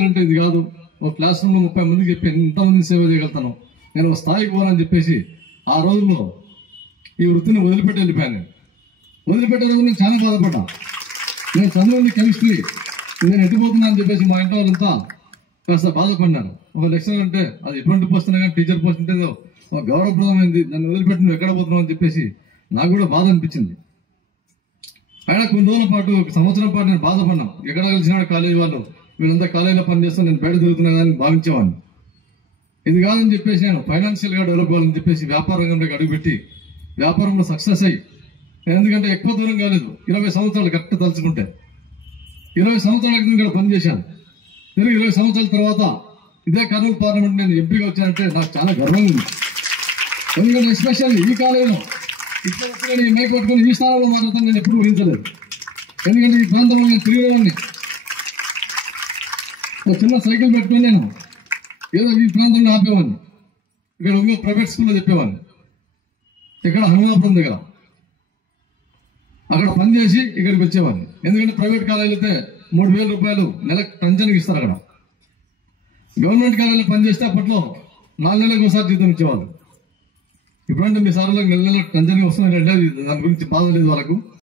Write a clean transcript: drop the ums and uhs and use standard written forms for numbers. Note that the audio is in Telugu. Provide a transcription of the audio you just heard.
చేయాలంటే ఇది కాదు, ఒక క్లాస్ రూమ్లో 30 మందికి చెప్పి ఎంతమందిని సేవ చేయగలుగుతాను, నేను ఒక స్థాయికి పోవాలని చెప్పేసి ఆ రోజుల్లో ఈ వృత్తిని వదిలిపెట్టి వెళ్ళిపోయాను. వదిలిపెట్టేందుకు నేను చాలా బాధపడ్డా. నేను చదువుంది కెమిస్ట్రీ, నేను ఎట్టిపోతున్నా అని చెప్పేసి మా ఇంట్లో వాళ్ళంతా కాస్త బాధపడినాను. ఒక లెక్చరర్ అంటే అది ఎటువంటి పోస్ట్ అయినా కానీ టీచర్ పోస్ట్ అంటే ఒక గౌరవప్రదమైంది, దాన్ని వదిలిపెట్టి నువ్వు ఎక్కడ పోతున్నావు అని చెప్పేసి నాకు కూడా బాధ అనిపించింది. అయినా కొన్ని రోజుల పాటు, 1 సంవత్సరం పాటు నేను బాధపడినా. ఎక్కడ కలిసిన కాలేజీ వాళ్ళు వీళ్ళంతా కాలేజీలో పనిచేస్తాను, నేను బయట తిరుగుతున్నా కానీ భావించేవాడిని. ఇది కాదని చెప్పేసి నేను ఫైనాన్షియల్గా డెవలప్ అవ్వాలని చెప్పేసి వ్యాపార రంగంలోకి అడుగుపెట్టి వ్యాపారంలో సక్సెస్ అయ్యి, ఎందుకంటే ఎక్కువ దూరం కాలేదు, 20 సంవత్సరాలు కరెక్ట్ తలుచుకుంటే 20 సంవత్సరాల క్రితం ఇక్కడ పనిచేశాను. తిరిగి 20 సంవత్సరాల తర్వాత ఇదే కర్నూలు పార్లమెంట్ నేను ఎంపీగా వచ్చానంటే నాకు చాలా గర్వంగా ఉంది. ఎందుకంటే ఎస్పెషల్లీ ఈ కాలేజీలో ఇక్కడ నేను మేకొట్టుకుని ఈ స్థానంలో మాట్లాడతాను నేను ఎప్పుడు ఊహించలేదు. ఎందుకంటే ఈ ప్రాంతంలో నేను తిరిగేవాడిని, ఒక చిన్న సైకిల్ పెట్టుకుని నేను ఏదో ఈ ప్రాంతంలో ఆపేవాడిని. ఇక్కడ ఇంకో ప్రైవేట్ స్కూల్లో చెప్పేవాడిని, ఇక్కడ హనుమాపురం దగ్గర. అక్కడ పనిచేసి ఇక్కడికి వచ్చేవాడిని. ఎందుకంటే ప్రైవేట్ కాలేజీలు అయితే 3,000 రూపాయలు నెలకు టంజన్కి ఇస్తారు. అక్కడ గవర్నమెంట్ కాలేజీలో పనిచేస్తే అప్పట్లో 4 నెలలకు ఒకసారి జీతం ఇచ్చేవాళ్ళు. ఇప్పుడంటే మీ సార్లు నెల నెల టంజన్కి వస్తున్నారంటే దాని గురించి బాధ లేదు వాళ్ళకు.